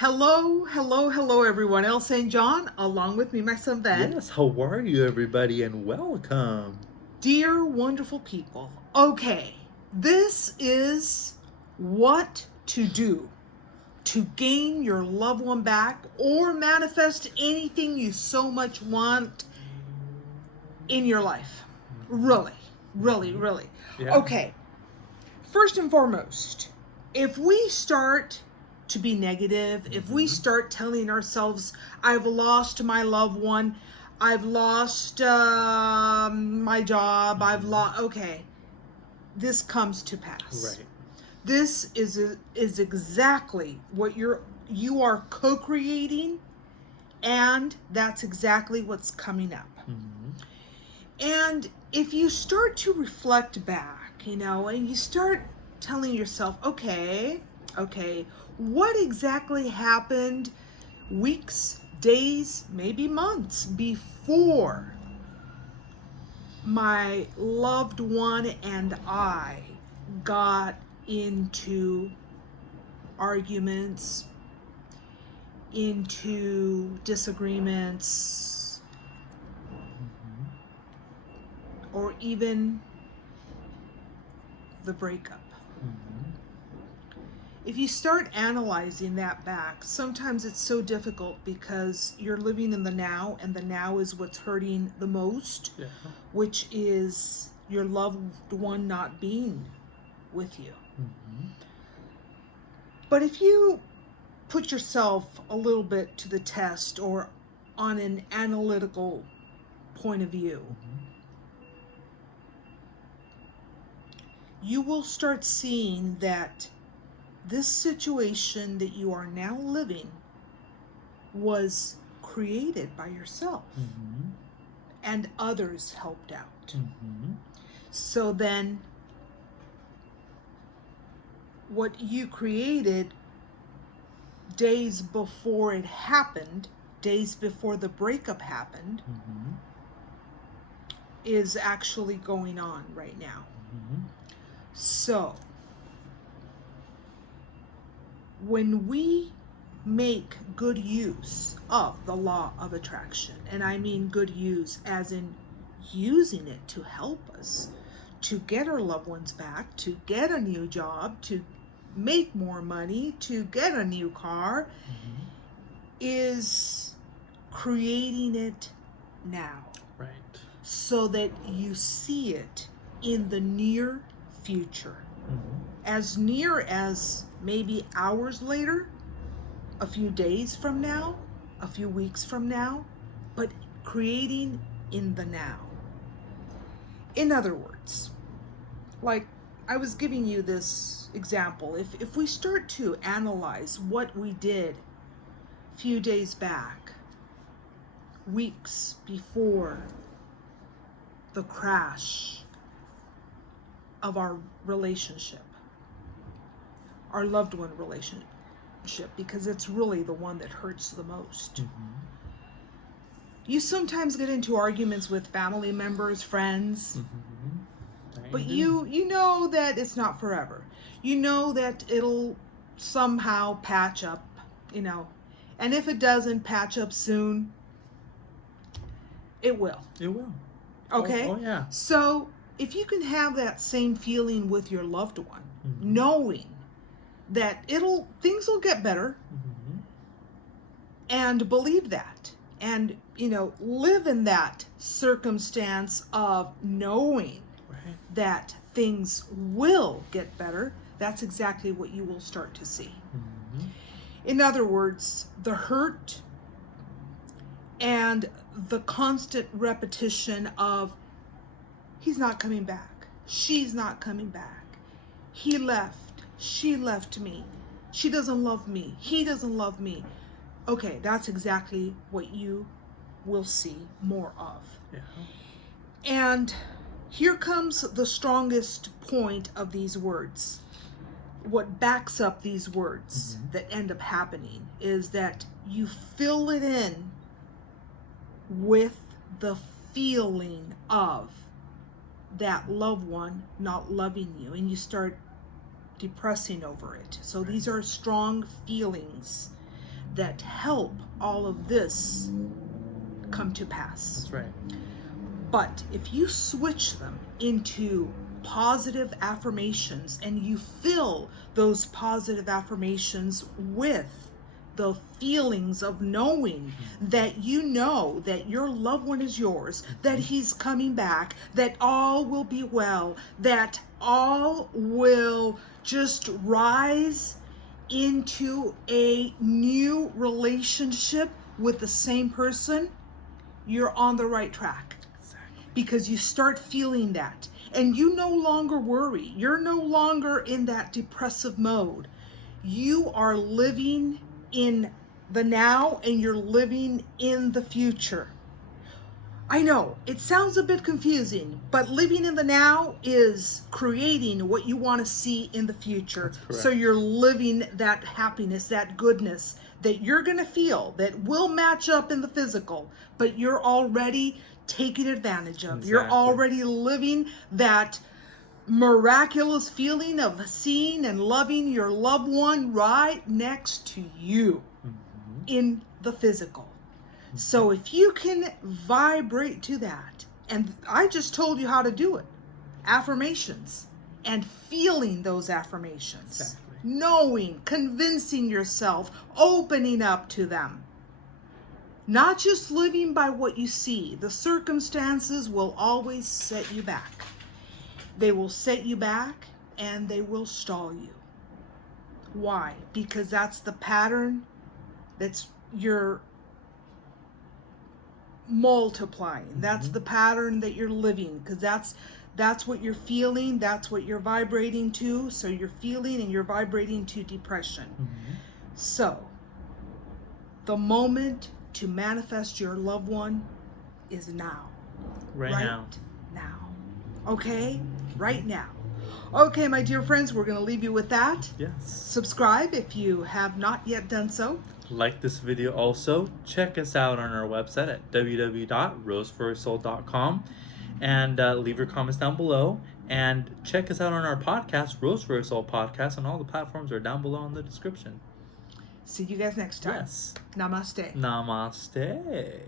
Hello, hello, hello, everyone. El St. John, along with me, my son Ben. Yes, how are you, everybody, and welcome. Dear wonderful people. Okay, this is what to do to gain your loved one back or manifest anything you so much want in your life. Really, really, really. Yeah. Okay, first and foremost, if we start to be negative, if we start telling ourselves, I've lost my loved one, I've lost my job, I've lost, okay, this comes to pass. Right. This is exactly what you are co-creating, and that's exactly what's coming up. And if you start to reflect back, and you start telling yourself, okay, what exactly happened weeks, days, maybe months before my loved one and I got into arguments, into disagreements, or even the breakup. If you start analyzing that back, sometimes it's so difficult because you're living in the now, and the now is what's hurting the most, which is your loved one not being with you. But if you put yourself a little bit to the test, or on an analytical point of view, you will start seeing that this situation that you are now living was created by yourself, and others helped out. So then what you created days before it happened, days before the breakup happened, is actually going on right now. So when we make good use of the law of attraction, and I mean good use as in using it to help us to get our loved ones back, to get a new job, to make more money, to get a new car, is creating it now. Right. So that you see it in the near future. As near as maybe hours later, a few days from now, a few weeks from now, but creating in the now. In other words, like I was giving you this example, if we start to analyze what we did a few days back, weeks before the crash of our relationship, our loved one relationship, because it's really the one that hurts the most. You sometimes get into arguments with family members, friends, but you know that it's not forever. You know that it'll somehow patch up, and if it doesn't patch up soon, it will. It will. Okay? Oh, yeah. So if you can have that same feeling with your loved one, knowing that things will get better, and believe that, and live in that circumstance of knowing that things will get better, that's exactly what you will start to see. In other words, the hurt and the constant repetition of, he's not coming back, she's not coming back, he left, she left me, she doesn't love me, he doesn't love me. Okay, that's exactly what you will see more of. And here comes the strongest point of these words. What backs up these words that end up happening is that you fill it in with the feeling of that loved one not loving you, and you start depressing over it. So these are strong feelings that help all of this come to pass. That's right. But if you switch them into positive affirmations and you fill those positive affirmations with the feelings of knowing that you know that your loved one is yours, that he's coming back, that all will be well, that all will just rise into a new relationship with the same person, you're on the right track. Exactly. Because you start feeling that. And you no longer worry. You're no longer in that depressive mode. You are living in the now and you're living in the future. I know, it sounds a bit confusing, but living in the now is creating what you want to see in the future. So you're living that happiness, that goodness that you're going to feel that will match up in the physical, but you're already taking advantage of. Exactly. You're already living that miraculous feeling of seeing and loving your loved one right next to you in the physical. So if you can vibrate to that, and I just told you how to do it, affirmations, and feeling those affirmations, Exactly. knowing, convincing yourself, opening up to them. Not just living by what you see. The circumstances will always set you back. They will set you back and they will stall you. Why? Because that's the pattern that's you're multiplying. That's the pattern that you're living, because that's what you're feeling, that's what you're vibrating to. So you're feeling and you're vibrating to depression. So the moment to manifest your loved one is now. Right now. Okay? Right now. Okay, my dear friends, we're going to leave you with that. Yes. Subscribe if you have not yet done so. Like this video also. Check us out on our website at www.roseforyoursoul.com and leave your comments down below. And check us out on our podcast, Rose for Your Soul Podcast, and all the platforms are down below in the description. See you guys next time. Yes. Namaste. Namaste.